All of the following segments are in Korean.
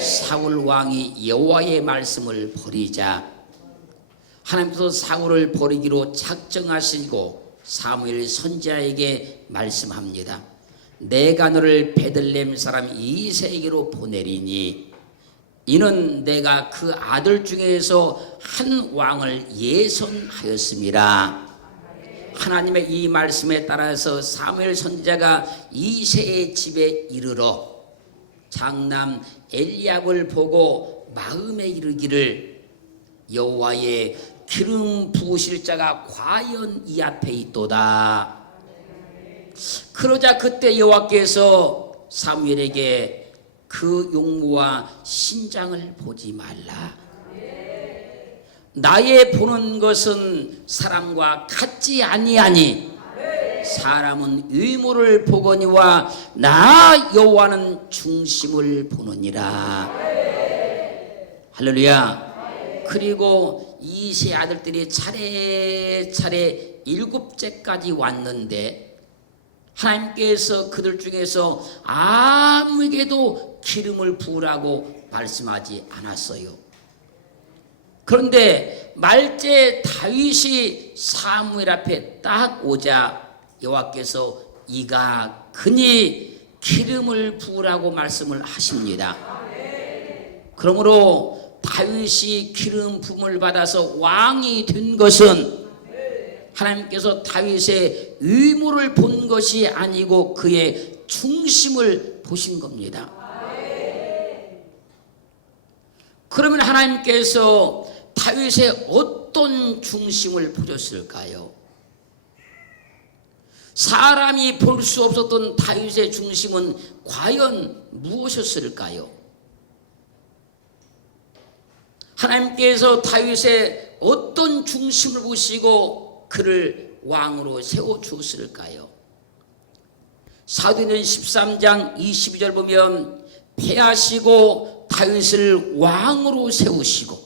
사울 왕이 여호와의 말씀을 버리자 하나님께서 사울을 버리기로 작정하시고 사무엘 선지자에게 말씀합니다. 내가 너를 베들레헴 사람 이새에게로 보내리니 이는 내가 그 아들 중에서 한 왕을 예선하였습니다. 하나님의 이 말씀에 따라서 사무엘 선지자가 이새의 집에 이르러 장남 엘리압을 보고 마음에 이르기를 여호와의 기름 부으실 자가 과연 이 앞에 있도다. 그러자 그때 여호와께서 사무엘에게 그 용모와 신장을 보지 말라. 나의 보는 것은 사람과 같지 아니하니 사람은 의모를 보거니와 나 여호와는 중심을 보느니라. 할렐루야. 그리고 이세 아들들이 차례차례 7째까지 왔는데 하나님께서 그들 중에서 아무에게도 기름을 부으라고 말씀하지 않았어요. 그런데 말째 다윗이 사무엘 앞에 딱 오자 여호와께서 이가 그니 기름을 부으라고 말씀을 하십니다. 그러므로 다윗이 기름 부음을 받아서 왕이 된 것은 하나님께서 다윗의 의무를 본 것이 아니고 그의 중심을 보신 겁니다. 그러면 하나님께서 다윗의 어떤 중심을 보셨을까요? 사람이 볼 수 없었던 다윗의 중심은 과연 무엇이었을까요? 하나님께서 다윗의 어떤 중심을 보시고 그를 왕으로 세워주었을까요? 사도행전 13장 22절 보면 패하시고 다윗을 왕으로 세우시고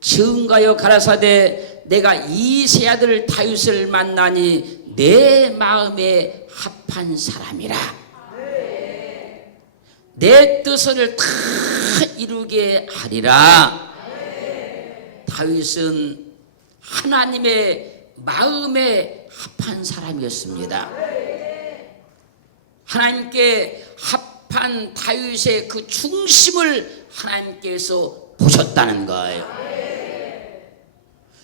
증가여 가라사대 내가 이세 아들 다윗을 만나니 내 마음에 합한 사람이라. 내 뜻을 다 이루게 하리라. 다윗은 하나님의 마음에 합한 사람이었습니다. 하나님께 합한 다윗의 그 중심을 하나님께서 보셨다는 거예요.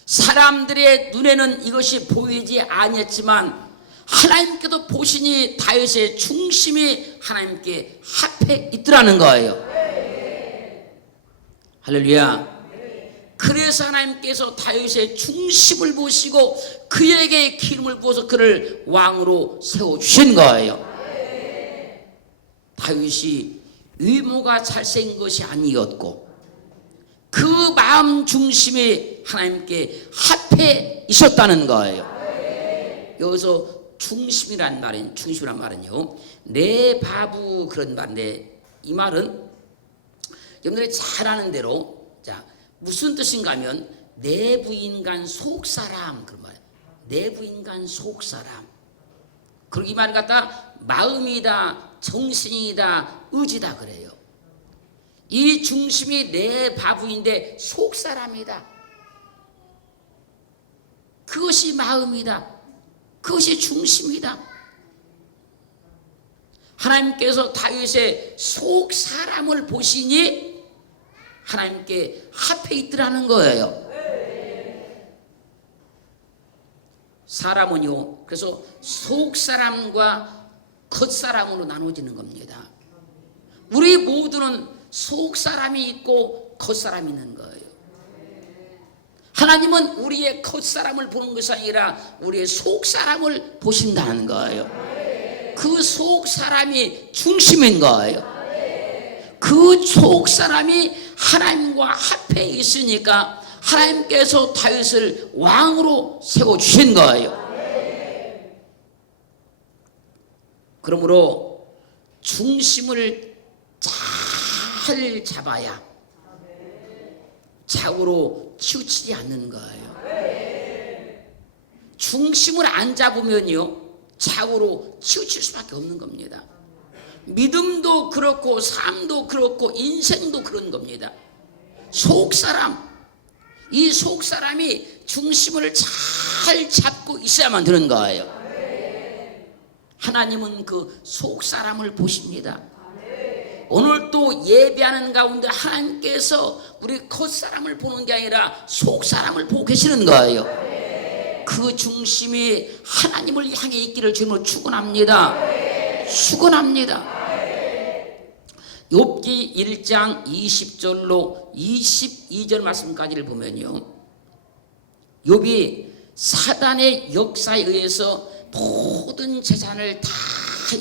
사람들의 눈에는 이것이 보이지 아니했지만 하나님께도 보시니 다윗의 중심이 하나님께 합해 있더라는 거예요. 할렐루야. 그래서 하나님께서 다윗의 중심을 보시고 그에게 기름을 부어서 그를 왕으로 세워주신 거예요. 다윗이 의모가 잘생긴 것이 아니었고 그 마음 중심이 하나님께 합해 있었다는 거예요. 여기서 중심이란 말은요 내 바부 그런 말인데 이 말은 여러분들이 잘 아는 대로 자 무슨 뜻인가 하면 내부인간 속사람 그런 말이에요. 내부인간 속사람. 그리고 이 말을 갖다 마음이다 정신이다 의지다 그래요. 이 중심이 내 바부인데 속사람이다. 그것이 마음이다. 그것이 중심이다. 하나님께서 다윗의 속사람을 보시니 하나님께 합해 있더라는 거예요. 사람은요 그래서 속사람과 겉사람으로 나눠지는 겁니다. 우리 모두는 속사람이 있고 겉사람이 있는 거예요. 하나님은 우리의 겉사람을 보는 것이 아니라 우리의 속사람을 보신다는 거예요. 그 속사람이 중심인 거예요. 그 속사람이 하나님과 합해 있으니까 하나님께서 다윗을 왕으로 세워주신 거예요. 그러므로 중심을 잘 잡아야 좌우로 치우치지 않는 거예요. 중심을 안 잡으면요 좌우로 치우칠 수밖에 없는 겁니다. 믿음도 그렇고 삶도 그렇고 인생도 그런 겁니다. 속사람, 이 속사람이 중심을 잘 잡고 있어야만 되는 거예요. 하나님은 그 속사람을 보십니다. 오늘 또 예배하는 가운데 하나님께서 우리 겉사람을 보는 게 아니라 속사람을 보고 계시는 거예요. 그 중심이 하나님을 향해 있기를 주님으로 축원합니다. 축원합니다. 욥기 1장 20절로 22절 말씀까지를 보면요, 욥이 사단의 역사에 의해서 모든 재산을 다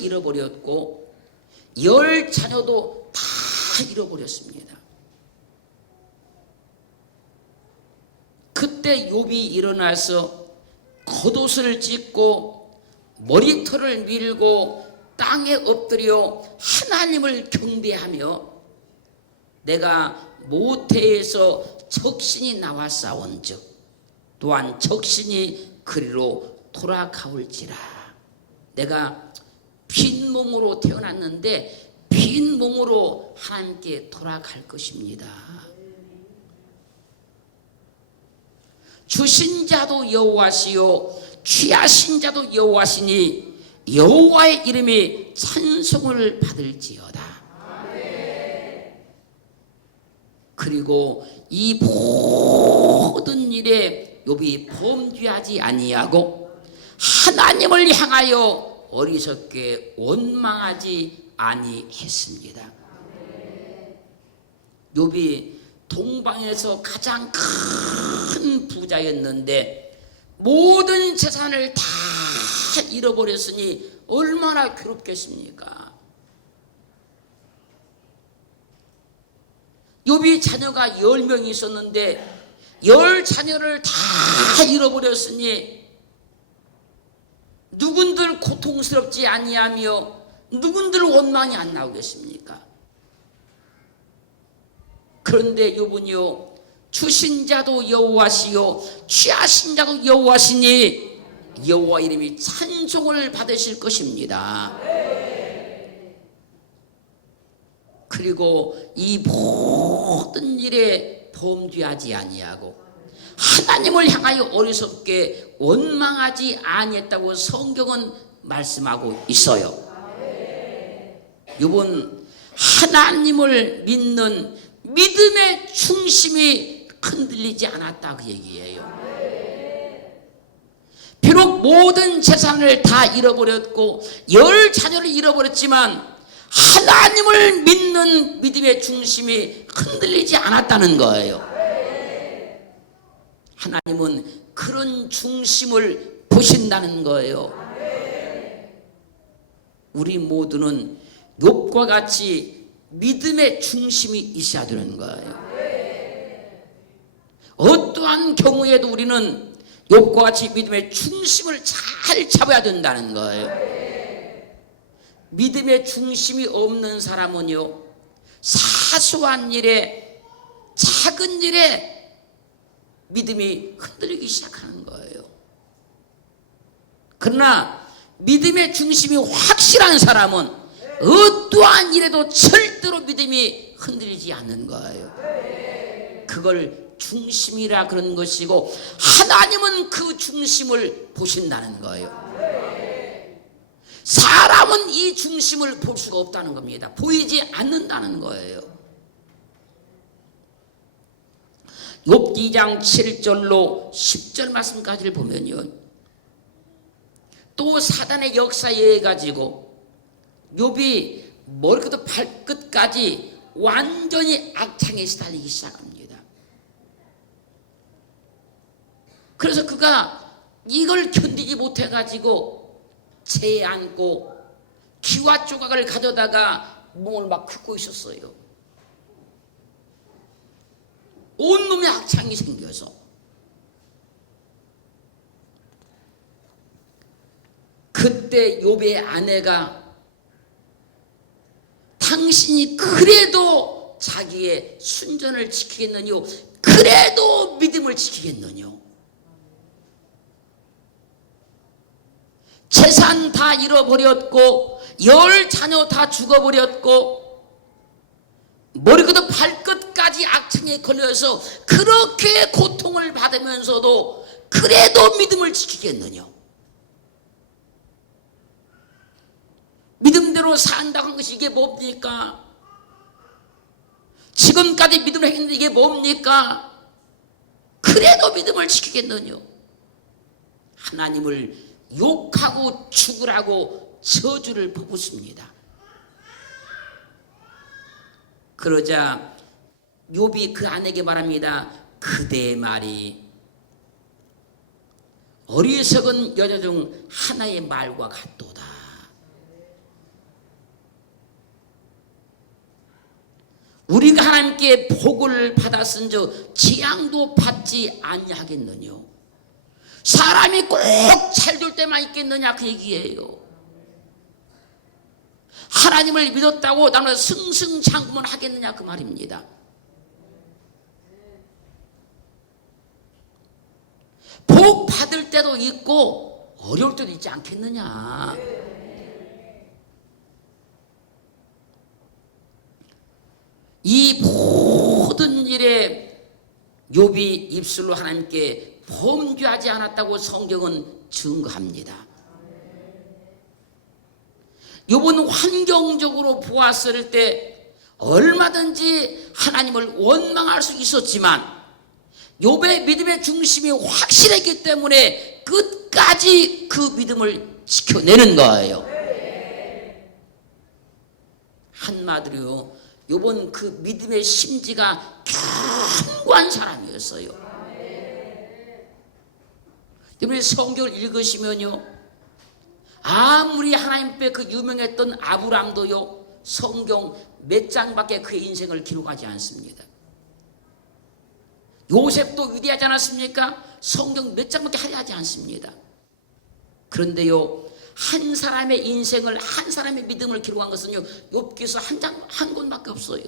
잃어버렸고 10 자녀도 다 잃어버렸습니다. 그때 욥이 일어나서 겉옷을 찢고 머리털을 밀고 땅에 엎드려 하나님을 경배하며 내가 모태에서 적신이 나와 싸운즉 또한 적신이 그리로 돌아가올지라. 내가 빈 몸으로 태어났는데 빈 몸으로 하나님께 돌아갈 것입니다. 주신 자도 여호와시요 취하신 자도 여호와시니 여호와의 이름이 찬송을 받을지어다. 그리고 이 모든 일에 욥이 범죄하지 아니하고 하나님을 향하여 어리석게 원망하지 아니했습니다. 욥이 동방에서 가장 큰 부자였는데 모든 재산을 다 잃어버렸으니 얼마나 괴롭겠습니까? 욥이 자녀가 10명이 있었는데 10 자녀를 다 잃어버렸으니 누군들 고통스럽지 아니하며 누군들 원망이 안 나오겠습니까? 그런데 욥은요, 주신 자도 여호와시요 취하신 자도 여호와시니 여호와 이름이 찬송을 받으실 것입니다. 그리고 이 모든 일에 범죄하지 아니하고 하나님을 향하여 어리석게 원망하지 아니했다고 성경은 말씀하고 있어요. 욥은 하나님을 믿는 믿음의 중심이 흔들리지 않았다 그 얘기예요. 비록 모든 재산을 다 잃어버렸고 10 자녀를 잃어버렸지만 하나님을 믿는 믿음의 중심이 흔들리지 않았다는 거예요. 하나님은 그런 중심을 보신다는 거예요. 우리 모두는 욥과 같이 믿음의 중심이 있어야 되는 거예요. 어떠한 경우에도 우리는 욥과 같이 믿음의 중심을 잘 잡아야 된다는 거예요. 믿음의 중심이 없는 사람은요, 사소한 일에 작은 일에 믿음이 흔들리기 시작하는 거예요. 그러나 믿음의 중심이 확실한 사람은 어떠한 일에도 절대로 믿음이 흔들리지 않는 거예요. 그걸 중심이라 그런 것이고 하나님은 그 중심을 보신다는 거예요. 사람은 이 중심을 볼 수가 없다는 겁니다. 보이지 않는다는 거예요. 욥기 2장 7절로 10절 말씀까지를 보면요, 또 사단의 역사에 의해 가지고 욥이 머리부터 발끝까지 완전히 악창에 시달리기 시작합니다. 그래서 그가 이걸 견디지 못해 가지고 체에 앉고 기와 조각을 가져다가 몸을 막 긁고 있었어요. 온몸에 악창이 생겨서. 그때 욥의 아내가 당신이 그래도 자기의 순전을 지키겠느냐, 그래도 믿음을 지키겠느냐, 재산 다 잃어버렸고 열 자녀 다 죽어버렸고 머리부터 발끝까지 악청에 걸려서 그렇게 고통을 받으면서도 그래도 믿음을 지키겠느냐? 믿음대로 산다고 한 것이 이게 뭡니까? 지금까지 믿음을 했는데 이게 뭡니까? 그래도 믿음을 지키겠느냐? 하나님을 욕하고 죽으라고 저주를 퍼붓습니다. 그러자 욥이 그 아내에게 말합니다. 그대의 말이 어리석은 여자 중 하나의 말과 같도다. 우리가 하나님께 복을 받았은즉 재앙도 받지 아니하겠느냐? 사람이 꼭 잘 될 때만 있겠느냐 그 얘기예요. 하나님을 믿었다고 나는 승승장구만 하겠느냐 그 말입니다. 복 받을 때도 있고 어려울 때도 있지 않겠느냐. 이 모든 일에 욥이 입술로 하나님께 범죄하지 않았다고 성경은 증거합니다. 욥은 환경적으로 보았을 때 얼마든지 하나님을 원망할 수 있었지만 욥의 믿음의 중심이 확실했기 때문에 끝까지 그 믿음을 지켜내는 거예요. 한마디로 욥은 그 믿음의 심지가 견고한 사람이었어요. 여러분 성경을 읽으시면요, 아무리 하나님 앞에 그 유명했던 아브람도요, 성경 몇 장밖에 그의 인생을 기록하지 않습니다. 요셉도 위대하지 않았습니까? 성경 몇 장밖에 하지 않습니다. 그런데요, 한 사람의 인생을, 한 사람의 믿음을 기록한 것은요, 욥기서 한 권밖에 없어요.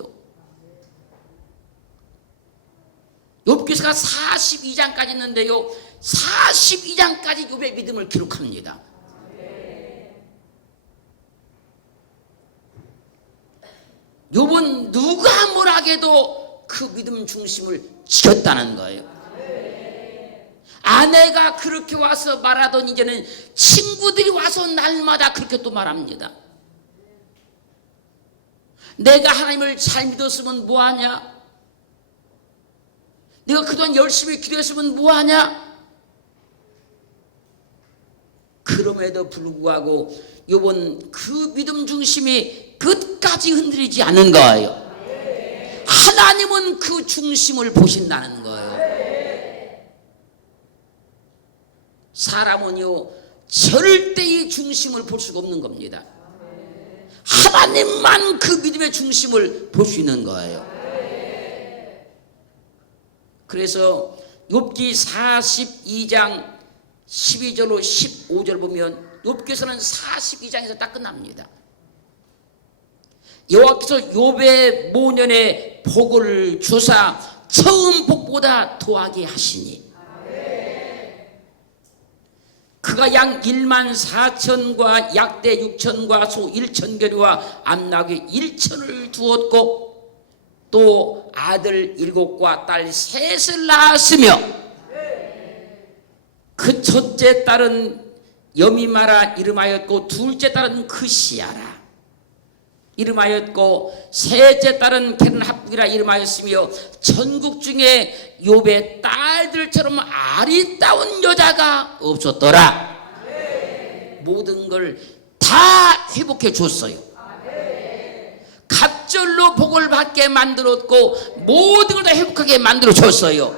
욥기서가 42장까지 있는데요, 42장까지 욥의 믿음을 기록합니다. 욥은 누가 뭐라 해도 그 믿음 중심을 지켰다는 거예요. 아내가 그렇게 와서 말하던 이제는 친구들이 와서 날마다 그렇게 또 말합니다. 내가 하나님을 잘 믿었으면 뭐하냐? 내가 그동안 열심히 기도했으면 뭐하냐? 그럼에도 불구하고 욥은 그 믿음 중심이 끝까지 흔들리지 않는 거예요. 하나님은 그 중심을 보신다는 거예요. 사람은요, 절대 이 중심을 볼 수가 없는 겁니다. 하나님만 그 믿음의 중심을 볼 수 있는 거예요. 그래서 욥기 42장 12절로 15절 보면 욥기서는 42장에서 딱 끝납니다. 여호와께서 욥의 모년에 복을 주사 처음 복보다 더하게 하시니 그가 양 1만 4천과 약대 6천과 소 1천개와 암나귀 1천을 두었고 또 아들 7과 딸 3을 낳았으며 그 첫째 딸은 여미마라 이름하였고 둘째 딸은 크시아라 이름하였고 셋째 딸은 게른합북이라 이름하였으며 전국 중에 욥의 딸들처럼 아리따운 여자가 없었더라. 모든 걸 다 회복해 줬어요. 갑절로 복을 받게 만들었고 모든 걸 다 회복하게 만들어 줬어요.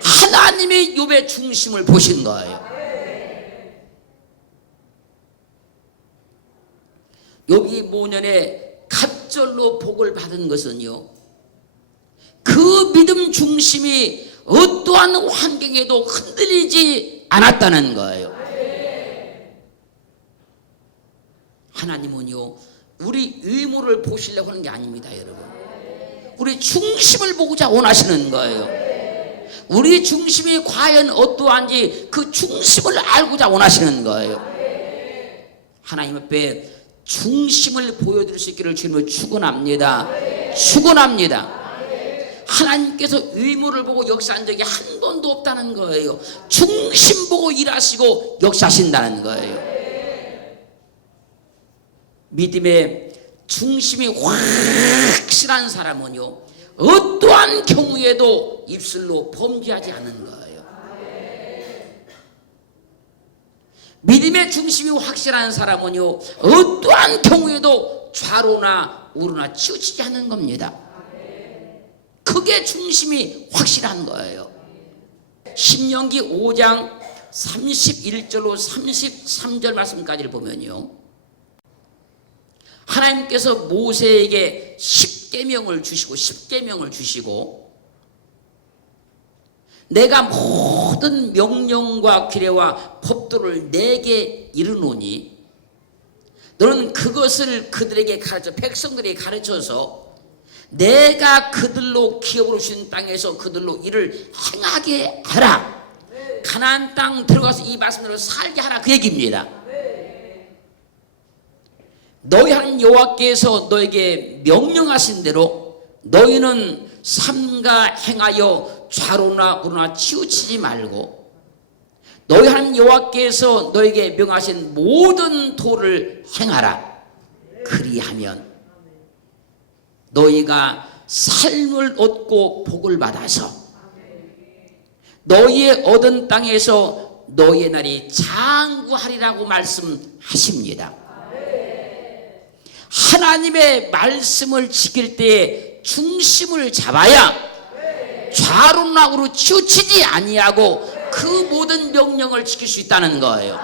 하나님이 욥의 중심을 보신 거예요. 욥이 모년에 갑절로 복을 받은 것은요, 그 믿음 중심이 어떠한 환경에도 흔들리지 않았다는 거예요. 하나님은요, 우리 의무를 보시려고 하는 게 아닙니다, 여러분. 우리 중심을 보고자 원하시는 거예요. 우리 중심이 과연 어떠한지 그 중심을 알고자 원하시는 거예요. 하나님 앞에 중심을 보여드릴 수 있기를 주님을 축원합니다. 축원합니다. 하나님께서 의무를 보고 역사한 적이 한 번도 없다는 거예요. 중심 보고 일하시고 역사하신다는 거예요. 믿음의 중심이 확실한 사람은요, 어떠한 경우에도 입술로 범죄하지 않는 거예요. 믿음의 중심이 확실한 사람은요, 어떠한 경우에도 좌로나 우로나 치우치지 않는 겁니다. 그게 중심이 확실한 거예요. 신명기 5장 31절로 33절 말씀까지를 보면요, 하나님께서 모세에게 10계명을 주시고 내가 모든 명령과 규례와 법도를 내게 이르노니 너는 그것을 그들에게 가르쳐, 백성들에게 가르쳐서 내가 그들로 기업으로 주신 땅에서 그들로 이를 행하게 하라. 가나안 땅 들어가서 이 말씀대로 살게 하라, 그 얘기입니다. 너희 하나님 여호와께서 너에게 명령하신 대로 너희는 삼가 행하여 좌로나 우로나 치우치지 말고 너희 하나님 여호와께서 너에게 명하신 모든 도를 행하라. 그리하면 너희가 삶을 얻고 복을 받아서 너희의 얻은 땅에서 너희의 날이 장구하리라고 말씀하십니다. 하나님의 말씀을 지킬 때에 중심을 잡아야 좌로나 우로 치우치지 아니하고 그 모든 명령을 지킬 수 있다는 거예요.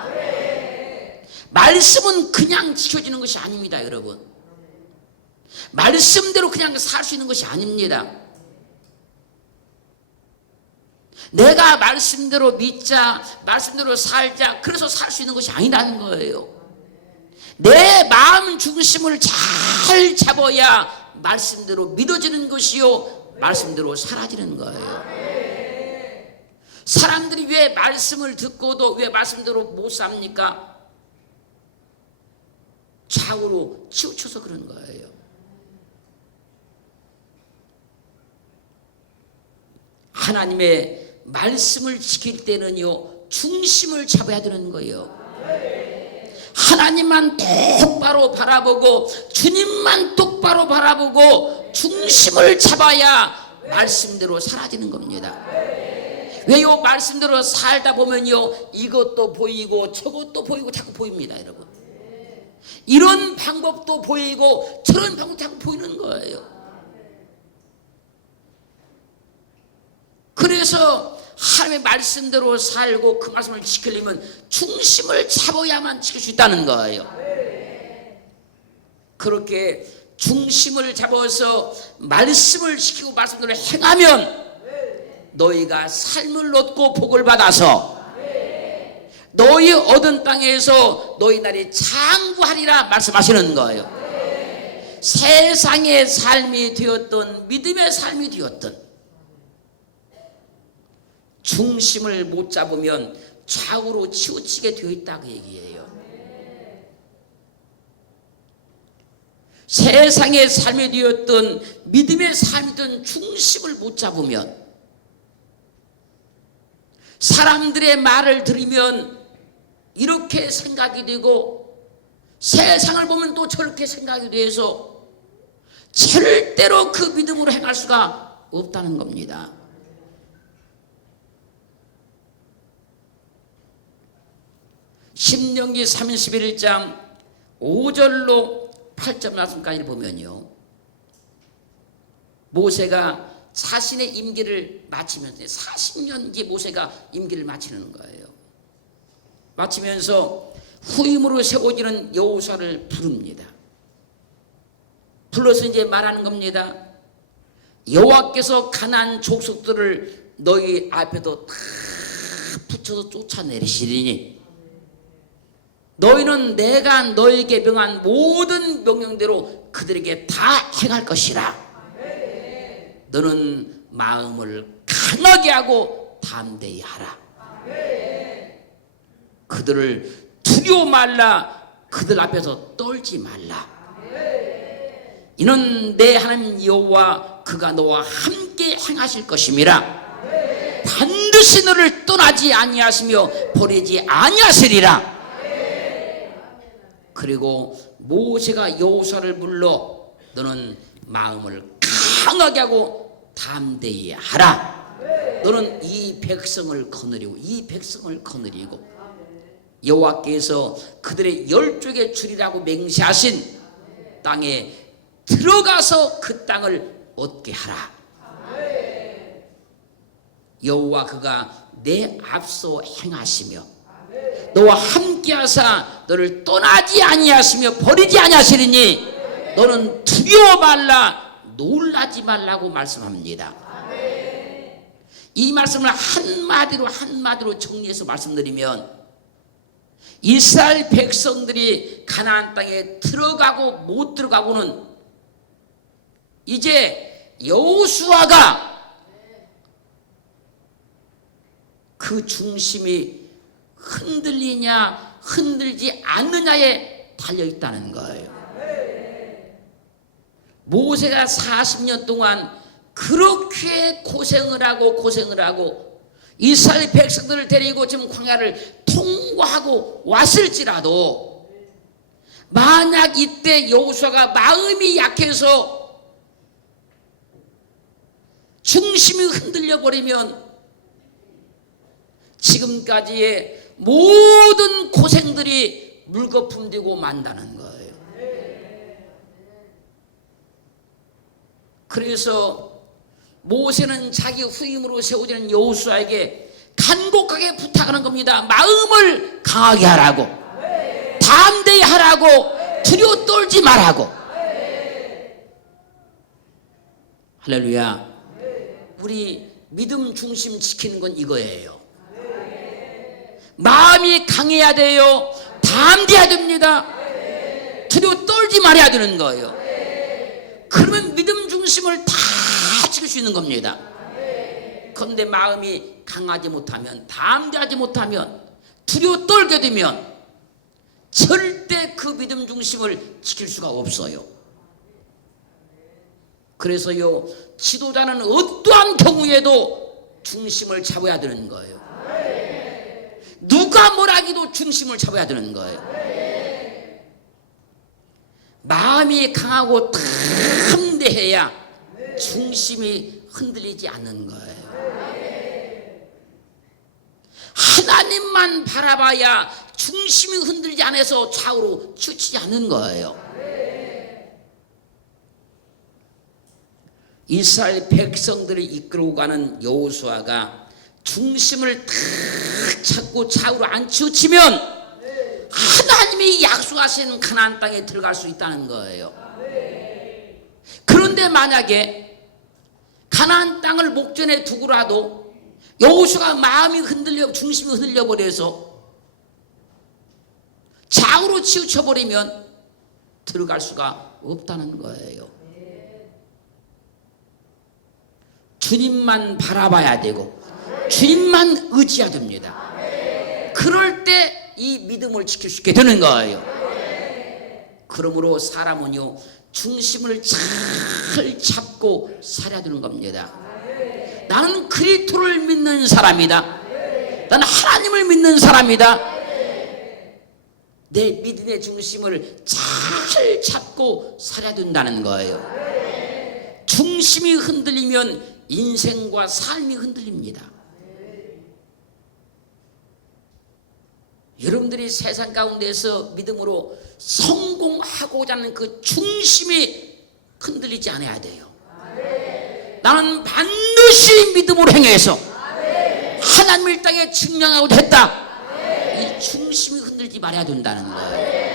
말씀은 그냥 지켜지는 것이 아닙니다, 여러분. 말씀대로 그냥 살 수 있는 것이 아닙니다. 내가 말씀대로 믿자, 말씀대로 살자, 그래서 살 수 있는 것이 아니라는 거예요. 내 마음 중심을 잘 잡아야 말씀대로 믿어지는 것이요, 말씀대로 사라지는 거예요. 사람들이 왜 말씀을 듣고도 왜 말씀대로 못 삽니까? 좌우로 치우쳐서 그런 거예요. 하나님의 말씀을 지킬 때는요, 중심을 잡아야 되는 거예요. 하나님만 똑바로 바라보고 주님만 똑바로 바라보고 중심을 잡아야 말씀대로 사라지는 겁니다. 왜요? 말씀대로 살다 보면요, 이것도 보이고 저것도 보이고 자꾸 보입니다, 여러분. 이런 방법도 보이고 저런 방법도 자꾸 보이는 거예요. 그래서 하나님의 말씀대로 살고 그 말씀을 지키려면 중심을 잡아야만 지킬 수 있다는 거예요. 그렇게 중심을 잡아서 말씀을 지키고 말씀대로 행하면 너희가 삶을 얻고 복을 받아서 너희 얻은 땅에서 너희 날이 장구하리라 말씀하시는 거예요. 세상의 삶이 되었던 믿음의 삶이 되었던 중심을 못 잡으면 좌우로 치우치게 되어 있다, 그 얘기예요. 세상의 삶이 되었던 믿음의 삶이든 중심을 못 잡으면 사람들의 말을 들으면 이렇게 생각이 되고 세상을 보면 또 저렇게 생각이 돼서 절대로 그 믿음으로 행할 수가 없다는 겁니다. 신명기 31장 5절로 8절 말씀까지 보면요, 모세가 자신의 임기를 마치면서 40년 이제 모세가 임기를 마치는 거예요. 마치면서 후임으로 세워지는 여호수아를 부릅니다. 불러서 이제 말하는 겁니다. 여호와께서 가나안 족속들을 너희 앞에도 다 붙여서 쫓아내리시리니 너희는 내가 너희에게 명한 모든 명령대로 그들에게 다 행할 것이라. 너는 마음을 강하게 하고 담대히 하라. 그들을 두려워 말라. 그들 앞에서 떨지 말라. 이는 내 하나님 여호와 그가 너와 함께 행하실 것임이라. 반드시 너를 떠나지 아니하시며 버리지 아니하시리라. 그리고 모세가 여호수아를 불러 너는 마음을 강하게 하고 담대히 하라. 너는 이 백성을 거느리고 여호와께서 그들의 12개 줄이라고 맹세하신 땅에 들어가서 그 땅을 얻게 하라. 여호와 그가 내 앞서 행하시며 너와 함께하사 너를 떠나지 아니하시며 버리지 아니하시리니 너는 두려워 말라 놀라지 말라고 말씀합니다. 이 말씀을 한마디로 정리해서 말씀드리면 이스라엘 백성들이 가나안 땅에 들어가고 못 들어가고는 이제 여호수아가 그 중심이 흔들리냐 흔들지 않느냐에 달려있다는 거예요. 모세가 40년 동안 그렇게 고생을 하고 이스라엘 백성들을 데리고 지금 광야를 통과하고 왔을지라도 만약 이때 여호수아가 마음이 약해서 중심이 흔들려 버리면 지금까지의 모든 고생들이 물거품 되고 만다는 거예요. 그래서 모세는 자기 후임으로 세워지는 여호수아에게 간곡하게 부탁하는 겁니다. 마음을 강하게 하라고, 담대히 하라고, 두려워 떨지 말라고. 할렐루야. 우리 믿음 중심 지키는 건 이거예요. 마음이 강해야 돼요. 담대해야 됩니다. 두려워 떨지 말아야 되는 거예요. 그러면 믿음 중심을 다 지킬 수 있는 겁니다. 그런데 마음이 강하지 못하면, 담대하지 못하면, 두려워 떨게 되면 절대 그 믿음 중심을 지킬 수가 없어요. 그래서요, 지도자는 어떠한 경우에도 중심을 잡아야 되는 거예요. 누가 뭐라기도 중심을 잡아야 되는 거예요. 마음이 강하고 담대해야 중심이 흔들리지 않는 거예요. 하나님만 바라봐야 중심이 흔들리지 않아서 좌우로 치우치지 않는 거예요. 이스라엘 백성들을 이끌고 가는 여호수아가 중심을 탁 잡고 좌우로 안 치우치면 하나님이 약속하신 가나안 땅에 들어갈 수 있다는 거예요. 그런데 만약에 가나안 땅을 목전에 두고라도 여호수아가 마음이 흔들려 중심이 흔들려 버려서 좌우로 치우쳐 버리면 들어갈 수가 없다는 거예요. 주님만 바라봐야 되고 주님만 의지해야 됩니다. 그럴 때 이 믿음을 지킬 수 있게 되는 거예요. 그러므로 사람은요, 중심을 잘 잡고 살아야 되는 겁니다. 나는 그리스도를 믿는 사람이다. 나는 하나님을 믿는 사람이다. 내 믿음의 중심을 잘 잡고 살아야 된다는 거예요. 중심이 흔들리면 인생과 삶이 흔들립니다. 여러분들이 세상 가운데서 믿음으로 성공하고자 하는 그 중심이 흔들리지 않아야 돼요. 나는 반드시 믿음으로 행해서 하나님을 땅에 증명하고자 했다. 이 중심이 흔들지 말아야 된다는 거예요.